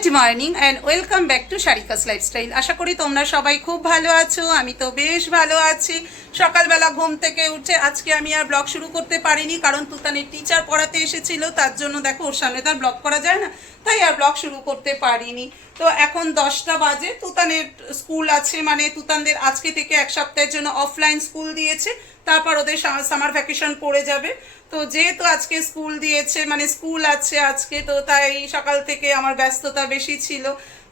Good morning and welcome back to Sharika's lifestyle আশা করি তোমরা সবাই খুব ভালো আছো, আমি তো বেশ ভালো আছি। সকালবেলা ঘুম থেকে উঠে আজকে আমি আর ব্লগ শুরু করতে পারিনি, কারণ তুতানের টিচার পড়াতে এসেছিল, তার জন্য দেখো ওর সামনে তার ব্লগ করা যায় না, তাই আর ব্লগ শুরু করতে পারিনি। তো এখন দশটা বাজে, তুতানের স্কুল আছে মানে তুতানদের আজকে থেকে এক সপ্তাহের জন্য অফলাইন স্কুল দিয়েছে, তারপর ওদের সামার ভ্যাকেশন পড়ে যাবে। তো যেহেতু আজকে স্কুল দিয়েছে মানে স্কুল আছে আজকে, তো তাই সকাল থেকে আমার ব্যস্ততা বেশি ছিল।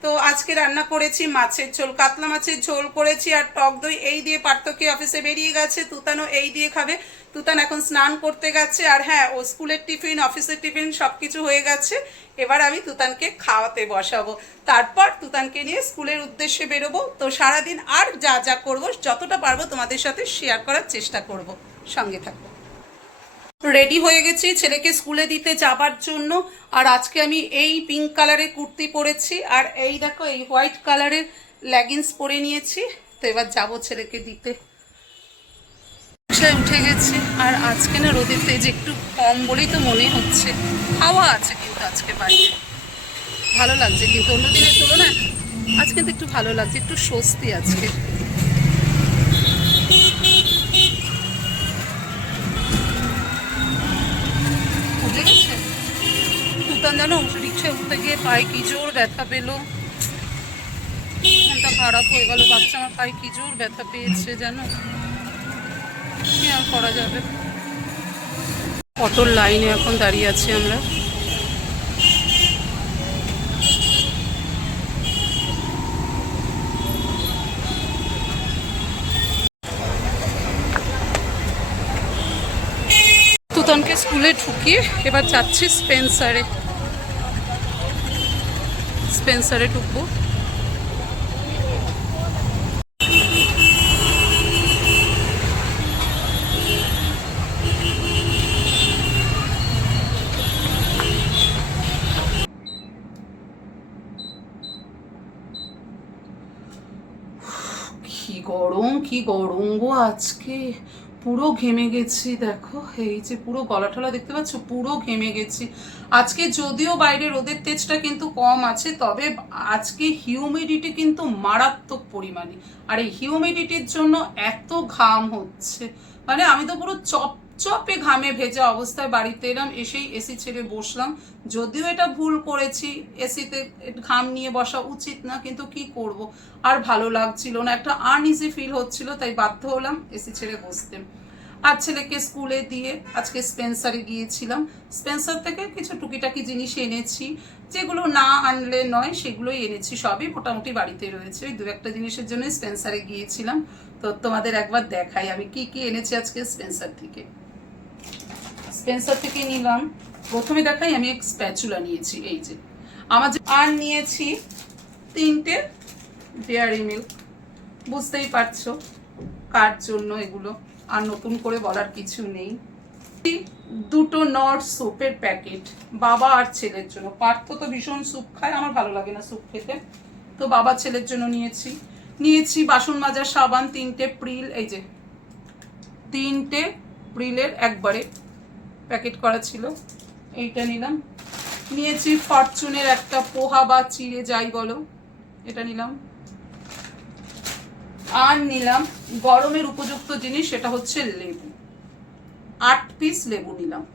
তো আজকে রান্না করেছি মাছের ঝোল, কাতলা মাছের ঝোল করেছি আর টক দই। এই দিয়ে পার্থক্য অফিসে বেরিয়ে গেছে, তুতানও এই দিয়ে খাবে। তুতান এখন স্নান করতে গেছে আর হ্যাঁ ও স্কুলের টিফিন অফিসের টিফিন সব কিছু হয়ে গেছে। এবার আমি তুতানকে খাওয়াতে বসাবো। তারপর তুতানকে নিয়ে স্কুলের উদ্দেশ্যে বেরোবো। তো সারাদিন আর যা যা করব, যতটা পারব তোমাদের সাথে শেয়ার করার চেষ্টা করব। সঙ্গে থাকব রেডি হয়ে গেছি ছেলেকে স্কুলে দিতে যাবার জন্য। আর আজকে আমি এই পিঙ্ক কালারের কুর্তি পরেছি, আর এই দেখো, এই হোয়াইট কালারের লেগিংস পরে নিয়েছি। তো এবার যাব ছেলেকে দিতে। উঠে গেছি, আর আজকে না রোদের তেজ একটু কম বলেই তো মনে হচ্ছে। হাওয়া আছে কিন্তু আজকে বাইরে। ভালো লাগছে কিন্তু অন্য দিনের তুলনায় আজকে কিন্তু একটু ভালো লাগছে, একটু স্বস্তি আজকে। তুতান জানো রিক্সায় উঠতে গিয়ে পায়ে কি জোর ব্যথা পেল মনটা খারাপ হয়ে গেল বাচ্চা আমার পায়ে কি জোর ব্যথা পেয়েছে জানো কি আর করা যাবে অটোর লাইনে এখন দাঁড়িয়ে আছি আমরা স্কুলে ঢুকিয়ে এবার যাচ্ছি স্পেন্সারে স্পেন্সারে ঢুকবো কি গরম কি গরম গো আজকে পুরো ঘেমে গেছি, দেখো, এই যে পুরো গলা টলা দেখতে পাচ্ছ, পুরো ঘেমে গেছি। আজকে যদিও বাইরে রোদের তেজটা কিন্তু কম আছে, তবে আজকে হিউমিডিটি কিন্তু মারাত্মক পরিমাণে। আর এই হিউমিডিটির জন্য এত ঘাম হচ্ছে। মানে আমি তো পুরো চপচপে ঘামে ভেজা অবস্থায় বাড়িতে এলাম, এসেই এসি ছেড়ে বসলাম। যদিও এটা ভুল করেছি, এসিতে ঘাম নিয়ে বসা উচিত না, কিন্তু কি করব? আর ভালো লাগছিল না, একটা আনইজি ফিল হচ্ছিল, তাই বাধ্য হলাম এসি ছেড়ে বসতে। আর ছেলেকে স্কুলে দিয়ে আজকে স্পেন্সারে গিয়েছিলাম। স্পেন্সার থেকে কিছু টুকিটাকি জিনিস এনেছি, যেগুলো না আনলে নয়, সেগুলোই এনেছি, সবই মোটামুটি বাড়িতে রয়েছে। ওই দু একটা জিনিসের জন্য স্পেন্সারে গিয়েছিলাম। তো তোমাদের একবার দেখাই আমি কি কি এনেছি আজকে স্পেন্সার থেকে। স্পেন্সার থেকে নিলাম। প্রথমে দেখাই আমি এক স্প্যাচুলা নিয়েছি, এই যে। আমার আর নিয়েছি তিনটে ডেয়ারি মিল্ক বুঝতেই পারছ কার জন্য এগুলো। আর নতুন করে বলার কিছু নেই। দুটো নট স্যুপের প্যাকেট বাবা আর ছেলের জন্য। পার্থ তো ভীষণ স্যুপ খায়, আমার ভালো লাগে না স্যুপ খেতে। তো বাবা ছেলের জন্য নিয়েছি। নিয়েছি বাসন মাজার সাবান, তিনটে প্রিল এই যে। তিনটে প্রিলের একবারে প্যাকেট করা ছিল। এইটা নিলাম। নিয়েছি ফরচুনের একটা পোহা বা চিড়ে, যাই বলো। এটা নিলাম। আর নিলাম গরমের উপযুক্ত জিনিস, সেটা হচ্ছে লেবু। আট পিস লেবু নিলাম।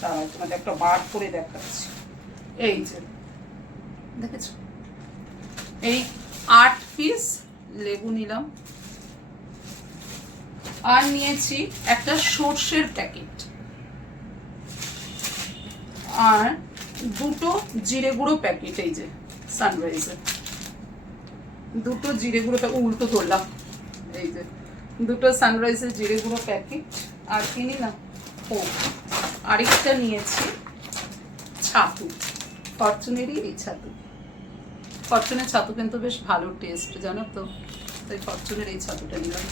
দাঁড়াও, তোমাদের একটা বার করে দেখাচ্ছি। এই যে, দেখেছ? এই আট পিস লেবু নিলাম। আর নিয়েছি একটা সর্ষের প্যাকেট। আর দুটো জিরে গুঁড়ো প্যাকেট এই যে সানরাইজের দুটো জিরে গুঁড়ো প্যাকেট উল্টো করলাম এই যে দুটো সানরাইজের জিরে গুঁড়ো প্যাকেট আর কিনি না ও আরেকটা নিয়েছি ছাতু। ফরচুনেরই এই ছাতু। ফরচুনের ছাতু কিন্তু বেশ ভালো টেস্ট, জানো তো? তাই ফরচুনের এই ছাতুটা নিলাম।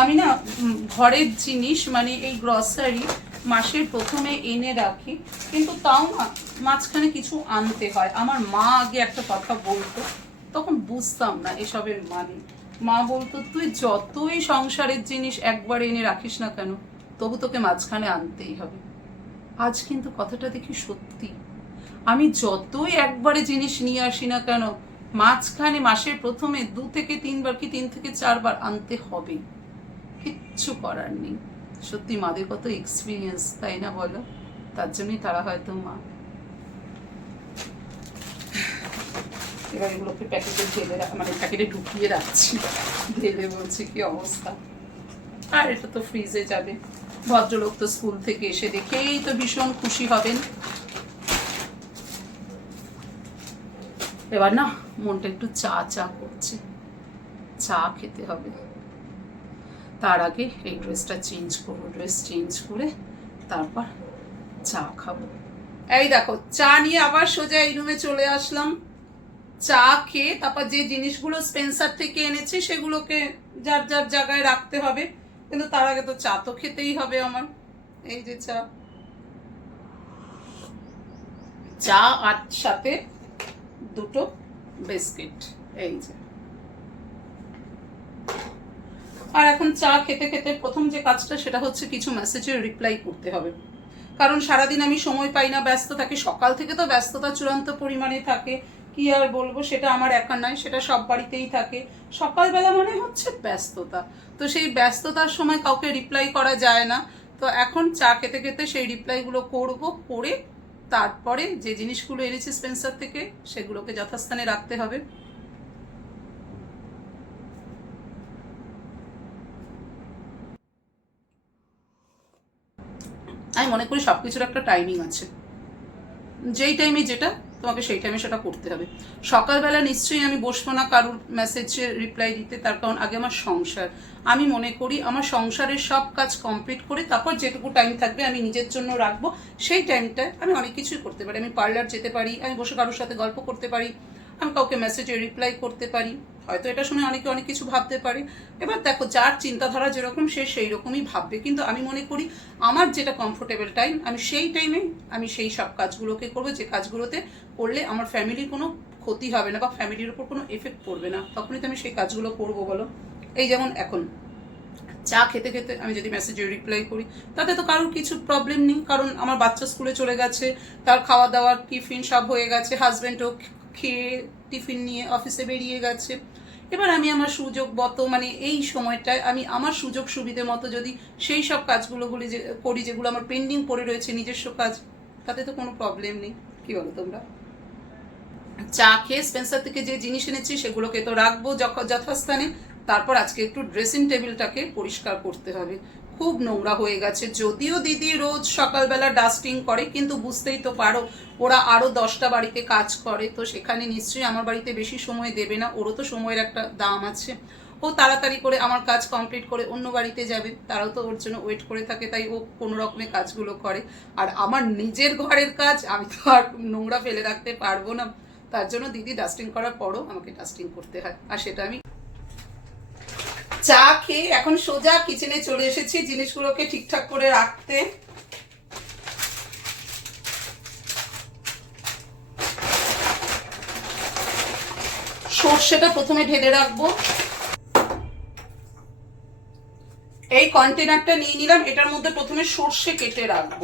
আমি না ঘরের জিনিস মানে এই গ্রসারি মাসের প্রথমে এনে রাখি, কিন্তু তাও না মাঝখানে কিছু আনতে হয়। আমার মা আগে একটা কথা বলতো, তখন বুঝতাম না এসবের মানে। মা বলতো, তুই যতই সংসারের জিনিস একবার এনে রাখিস না কেন, তবু তোকে মাঝখানে আনতেই হবে। আজ কিন্তু কথাটা দেখি সত্যি। আমি যতই একবারে জিনিস নিয়ে আসি না কেন, মাঝখানে মাসের প্রথমে দু থেকে তিনবার কি তিন থেকে চারবার আনতে হবে কিচ্ছু করার নেই। সত্যি মাদের কত এক্সপিরিয়েন্স তাই না বলো? তার জন্যই তারা হয়তো মা। এবার এগুলোকে প্যাকেটে ঢেলে মানে প্যাকেটে ঢুকিয়ে রাখছি। ঢেলে বলছি, কি অবস্থা? আর এটা তো ফ্রিজে যাবে। ভদ্রলোক তো স্কুল থেকে এসে দেখেই তো ভীষণ খুশি হবেন। এবার না মনটা একটু চা চা করছে। চা খেতে হবে। তার আগে এই ড্রেসটা চেঞ্জ করব ড্রেস চেঞ্জ করে তারপর চা খাব। এই দেখো, চা নিয়ে আবার সোজা এই রুমে চলে আসলাম। চা খেয়ে তারপর যে জিনিসগুলো স্পেন্সার থেকে এনেছি সেগুলোকে যার যার জায়গায় রাখতে হবে। কিন্তু তার আগে তো চা তো খেতেই হবে আমার। এই যে চা। চা আর সাথে দুটো বিস্কিট। এই যে। আর এখন চা খেতে খেতে প্রথম যে কাজটা সেটা হচ্ছে কিছু মেসেজের রিপ্লাই করতে হবে। কারণ সারাদিন আমি সময় পাই না, ব্যস্ত থাকি, সকাল থেকে তো ব্যস্ততা চূড়ান্ত পরিমাণে থাকে। কি আর বলব, সেটা আমার একা নয়, সেটা সব বাড়িতেই থাকে। সকালবেলা মানে হচ্ছে ব্যস্ততা। তো সেই ব্যস্ততার সময় কাউকে রিপ্লাই করা যায় না। তো এখন চা খেতে খেতে সেই রিপ্লাইগুলো করব, করে তারপরে যে জিনিসগুলো এনেছি স্পেন্সার থেকে, সেগুলোকে যথাস্থানে রাখতে হবে। আমি মনে করি সব কিছুর একটা টাইমিং আছে। যেই টাইমে যেটা, তোমাকে সেই টাইমে সেটা করতে হবে। সকালবেলা নিশ্চয়ই আমি বসবো না কারুর মেসেজে রিপ্লাই দিতে, তার কারণ আগে আমার সংসার। আমি মনে করি আমার সংসারের সব কাজ কমপ্লিট করে তারপর যেটুকু টাইম থাকবে আমি নিজের জন্য রাখব, সেই টাইমটায় আমি অনেক কিছুই করতে পারি। আমি পার্লার যেতে পারি, আমি বসে কারোর সাথে গল্প করতে পারি, আমি কাউকে মেসেজে রিপ্লাই করতে পারি। হয়তো এটা শুনে অনেকে অনেক কিছু ভাবতে পারে। এবার দেখো, যার চিন্তাধারা যেরকম, সে সেই রকমই ভাববে। কিন্তু আমি মনে করি, আমার যেটা কমফোর্টেবল টাইম আমি সেই টাইমে আমি সেই সব কাজগুলোকে করব। যে কাজগুলোতে করলে আমার ফ্যামিলির কোনো ক্ষতি হবে না বা ফ্যামিলির উপর কোনো এফেক্ট পড়বে না। তখনই তো আমি সেই কাজগুলো করব, বলো। এই যেমন এখন, চা খেতে খেতে আমি যদি মেসেজে রিপ্লাই করি, তাতে তো কারোর কিছু প্রবলেম নেই। কারণ আমার বাচ্চা স্কুলে চলে গেছে, তার খাওয়া দাওয়ার টিফিন সব হয়ে গেছে হাজব্যান্ডও খেয়ে টিফিন নিয়ে অফিসে বেরিয়ে গেছে। এবার আমি আমার সুযোগ মতো মানে এই সময়টায় আমি আমার সুযোগ সুবিধে মতো যদি সেই সব কাজগুলোগুলি যে, করি যেগুলো আমার পেন্ডিং পড়ে রয়েছে, নিজস্ব কাজ, তাতে তো কোনো প্রবলেম নেই। কি বলো তোমরা? চা খেয়ে স্পেন্সার থেকে যে জিনিস এনেছি সেগুলোকে তো রাখব যথাস্থানে। তারপর আজকে একটু ড্রেসিং টেবিলটাকে পরিষ্কার করতে হবে। খুব নোংরা হয়ে গেছে। যদিও দিদি রোজ সকালবেলা ডাস্টিং করে, কিন্তু বুঝতেই তো পারো, ওরা আরও দশটা বাড়িতে কাজ করে, তো সেখানে নিশ্চয়ই আমার বাড়িতে বেশি সময় দেবে না, ওরও তো সময়ের একটা দাম আছে। ও তাড়াতাড়ি করে আমার কাজ কমপ্লিট করে অন্য বাড়িতে যাবে, তারাও তো ওর জন্য ওয়েট করে থাকে, তাই ও কোনো রকমের কাজগুলো করে। আর আমার নিজের ঘরের কাজ আমি তো আর নোংরা ফেলে রাখতে পারব না। তার জন্য দিদি ডাস্টিং করার পরও আমাকে ডাস্টিং করতে হয়, আর সেটা আমি চা খেয়ে এখন সোজা কিচেনে চলে এসেছি। জিনিসগুলোকে ঠিকঠাক করে রাখতে। সর্ষেটা প্রথমে ঢেলে রাখব। এই কন্টেনারটা নিয়ে নিলাম। এটার মধ্যে প্রথমে সর্ষে কেটে রাখব।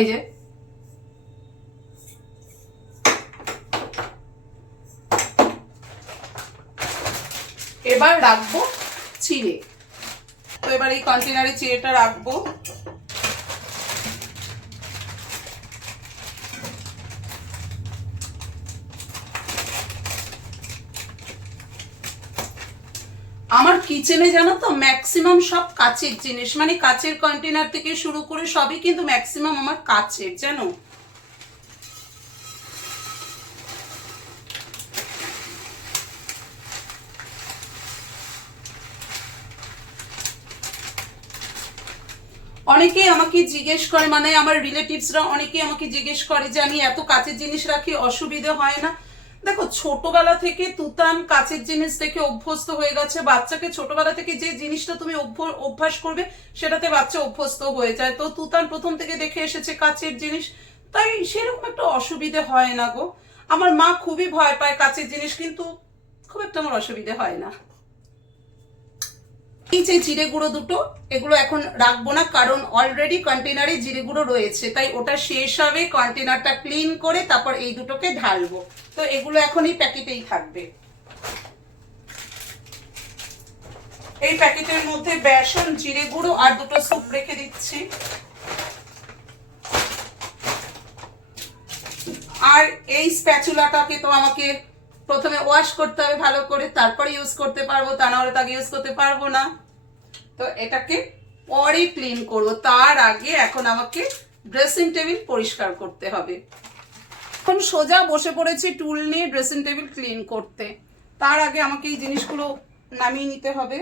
এই যে। এবার রাখব চিড়ে। তো এবার এই কন্টেনারে চিড়েটা রাখব। আমার কিচেনে জানো তো ম্যাক্সিমাম সব কাচের জিনিস। মানে কাচের কন্টেনার থেকে শুরু করে সবই কিন্তু ম্যাক্সিমাম আমার কাচের, জানো? অনেকেই আমাকে জিজ্ঞেস করে মানে আমার রিলেটিভসরা অনেকেই আমাকে জিজ্ঞেস করে যে, আমি এত কাচের জিনিস রাখি, অসুবিধে হয় না? দেখো, ছোটবেলা থেকে তুতান কাচের জিনিস দেখে অভ্যস্ত হয়ে গেছে। বাচ্চাকে ছোটবেলা থেকে যে জিনিসটা তুমি অভ্য- অভ্যাস করবে, সেটাতে বাচ্চা অভ্যস্ত হয়ে যায়। তো তুতান প্রথম থেকে দেখে এসেছে কাচের জিনিস। তাই সেরকম একটা অসুবিধে হয় না গো। আমার মা খুবই ভয় পায় কাচের জিনিস, কিন্তু খুব একটা আমার অসুবিধে হয় না। এই যে জিরে গুঁড়ো দুটো, এগুলো এখন রাখব না, কারণ অলরেডি কন্টেনারে জিরে গুঁড়ো রয়েছে, তাই ওটা শেষ হবে কন্টেনারটা ক্লিন করে তারপর এই দুটোকে ঢালবো। তো এগুলো এখন এই প্যাকেটেই থাকবে। এই প্যাকেটের মধ্যে বেসন, জিরে গুঁড়ো আর দুটো স্যুপ রেখে দিচ্ছি। আর এই স্প্যাচুলাটাকে তো আমাকে প্রথমে ওয়াশ করতে হবে ভালো করে, তারপরে ইউজ করতে পারব, তা নাহলে তাকে ইউজ করতে পারব না। তো এটাকে পরে ক্লিন করব, তার আগে এখন আমাকে ড্রেসিং টেবিল পরিষ্কার করতে হবে। এখন সোজা বসে পড়েছি টুল নিয়ে ড্রেসিং টেবিল ক্লিন করতে। তার আগে আমাকে এই জিনিসগুলো নামিয়ে নিতে হবে।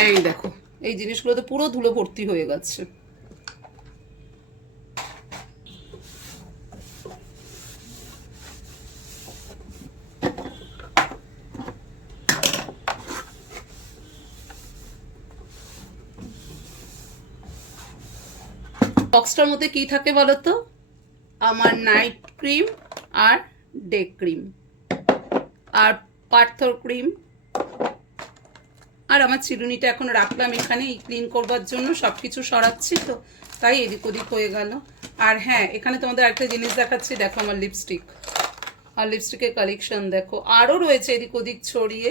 এই দেখো, এই জিনিসগুলো তো পুরো ধুলো ভর্তি হয়ে গেছে। বক্সটার মধ্যে কি থাকে বলো তো আমার নাইট ক্রিম আর ডে ক্রিম আর পার্থর ক্রিম আর আমার চিরুনিটা এখন রাখলাম এখানে ক্লিন করবার জন্য সব কিছু সরাচ্ছি তো, তাই এদিক ওদিক হয়ে গেল। আর হ্যাঁ এখানে তোমাদের একটা জিনিস দেখাচ্ছি, দেখো আমার লিপস্টিক আর লিপস্টিকের কালেকশন দেখো। আরও রয়েছে এদিক ওদিক ছড়িয়ে।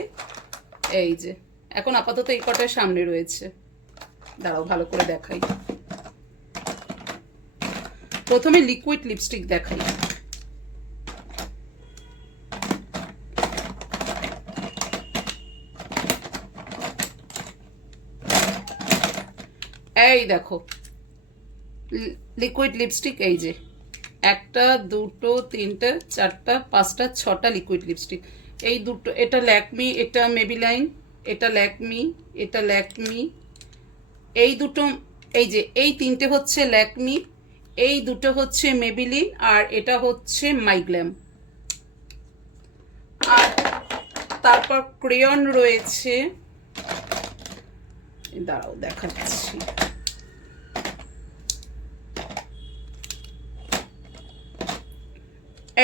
এই যে, এখন আপাতত এই কটায় সামনে রয়েছে। দাঁড়াও, ভালো করে দেখাই। প্রথমে লিকুইড লিপস্টিক দেখাই। এই দেখো লিকুইড লিপস্টিক এই যে। একটা, দুটো, তিনটে, চারটা, পাঁচটা, ছটা লিকুইড লিপস্টিক এই দুটো, এটা ল্যাকমি এটা মেবিলাইন এটা ল্যাকমি এটা ল্যাকমি এই দুটো, এই যে, এই তিনটে হচ্ছে ল্যাকমি এই দুটো হচ্ছে মেবিলিন আর এটা হচ্ছে মাইগ্ল্যাম আর তারপর ক্রেয়ন রয়েছে। দাঁড়াও, দেখাচ্ছি।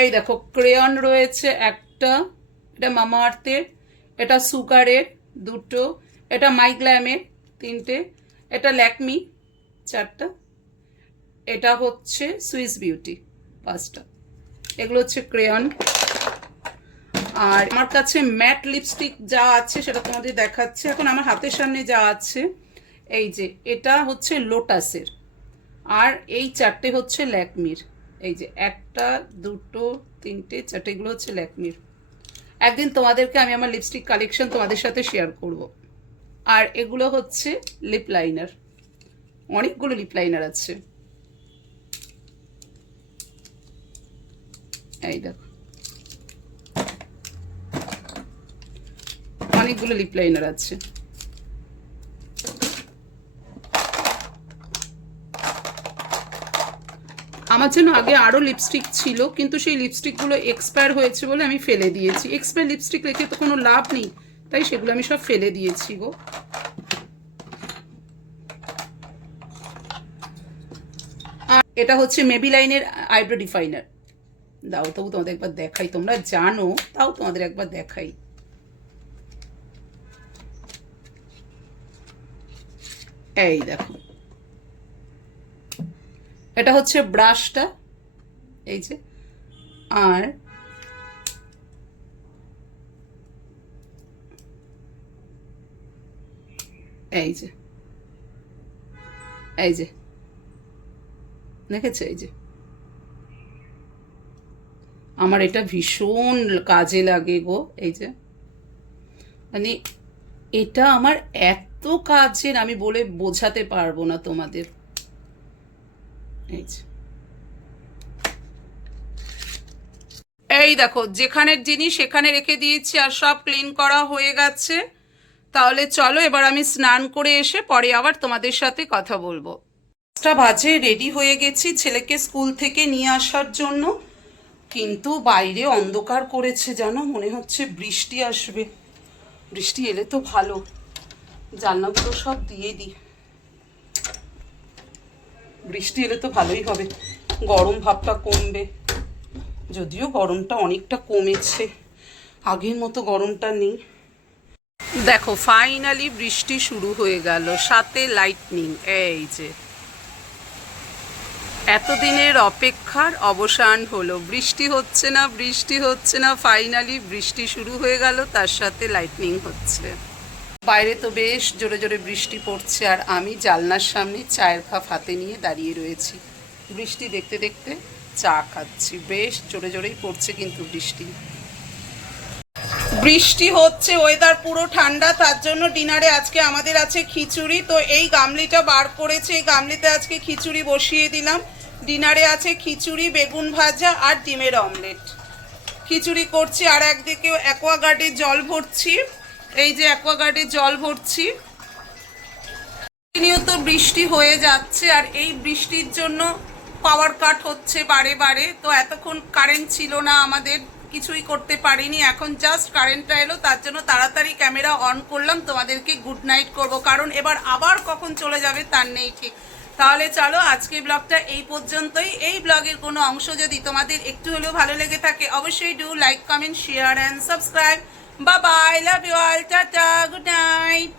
এই দেখো ক্রেয়ন রয়েছে একটা, এটা মামা আর্থের এটা সুগারের দুটো, এটা মাইগ্ল্যামের তিনটে, এটা ল্যাকমি চারটা। এটা হচ্ছে সুইস বিউটি পাঁচটা। এগুলো হচ্ছে ক্রেয়ন। আর আমার কাছে ম্যাট লিপস্টিক যা আছে সেটা তোমাদের দেখাচ্ছে। এখন আমার হাতের সামনে যা আছে, এই যে এটা হচ্ছে লোটাসের। আর এই চারটে হচ্ছে ল্যাকমির। এই যে একটা, দুটো, তিনটে, চারটে, এগুলো হচ্ছে ল্যাকমির। একদিন তোমাদেরকে আমি আমার লিপস্টিক কালেকশন তোমাদের সাথে শেয়ার করব। আর এগুলো হচ্ছে লিপ লাইনার। অনেকগুলো লিপ লাইনার আছে। এই অনেকগুলো লিপ লাইনার আছে। আমার জন্য আগে আরও লিপস্টিক ছিল, কিন্তু সেই লিপস্টিকগুলো এক্সপায়ার হয়েছে বলে আমি ফেলে দিয়েছি। এক্সপায়ার লিপস্টিক রেখে তো কোনো লাভ নেই, তাই সেগুলো আমি সব ফেলে দিয়েছি গো। আর এটা হচ্ছে মেবিলাইনের আইব্রো ডিফাইনার দাও, তবু তোমাদের একবার দেখাই। তোমরা জানো, তাও তোমাদের একবার দেখাই। এই দেখো। এটা হচ্ছে ব্রাশটা, এই যে। আর এই যে এই যে। দেখেছে? এই যে। আমার এটা ভীষণ কাজে লাগে গো, এই যে। মানে এটা আমার এত কাজের আমি বলে বোঝাতে পারব না তোমাদের। এই দেখো, যেখানের জিনিস সেখানে রেখে দিয়েছি আর সব ক্লিন করা হয়ে গেছে। তাহলে চলো, এবার আমি স্নান করে এসে পরে আবার তোমাদের সাথে কথা বলব। পাঁচটা বাজে রেডি হয়ে গেছি ছেলেকে স্কুল থেকে নিয়ে আসার জন্য। কিন্তু বাইরে অন্ধকার করেছে জানো? মনে হচ্ছে বৃষ্টি আসবে। বৃষ্টি এলে তো ভালো। জানলাগুলো সব দিয়ে দিই। বৃষ্টি এলে তো ভালোই হবে। গরম ভাবটা কমবে। যদিও গরমটা অনেকটা কমেছে। আগের মতো গরমটা নেই। দেখো ফাইনালি বৃষ্টি শুরু হয়ে গেল। সাথে লাইটনিং এই যে। এতদিনের অপেক্ষার অবসান হলো। বৃষ্টি হচ্ছে না, বৃষ্টি হচ্ছে না ফাইনালি বৃষ্টি শুরু হয়ে গেল, তার সাথে লাইটনিং হচ্ছে। বাইরে তো বেশ জোরে জোরে বৃষ্টি পড়ছে, আর আমি জালনার সামনে চায়ের কাপ হাতে নিয়ে দাঁড়িয়ে রয়েছি। বৃষ্টি দেখতে দেখতে চা খাচ্ছি, বেশ জোরে জোরেই পড়ছে কিন্তু বৃষ্টি। বৃষ্টি হচ্ছে ওয়েদার পুরো ঠান্ডা, তার জন্য ডিনারে আজকে আমাদের আছে খিচুড়ি, তো এই গামলিটা বার করেছে, এই গামলিতে আজকে খিচুড়ি বসিয়ে দিলাম। ডিনারে আছে খিচুড়ি, বেগুন ভাজা আর ডিমের অমলেট। খিচুড়ি করছি আর একদিকে অ্যাকোয়াগার্ডে জল ভরছি। এই যে অ্যাকোয়াগার্ডে জল ভরছি। প্রতিনিয়ত বৃষ্টি হয়ে যাচ্ছে আর এই বৃষ্টির জন্য পাওয়ার কাট হচ্ছে বারে বারে। তো এতক্ষণ কারেন্ট ছিল না আমাদের, কিছুই করতে পারিনি। এখন জাস্ট কারেন্টটা এলো, তার জন্য তাড়াতাড়ি ক্যামেরা অন করলাম। তোমাদেরকে গুড নাইট করব, কারণ এবার আবার কখন চলে যাবে তার নেই ঠিক। তাহলে চলো আজকে ব্লগটা এই পর্যন্তই। এই ব্লগের কোনো অংশ যদি তোমাদের একটু হলেও ভালো লেগে থাকে, অবশ্যই do like comment share and subscribe বা bye love you all tata good night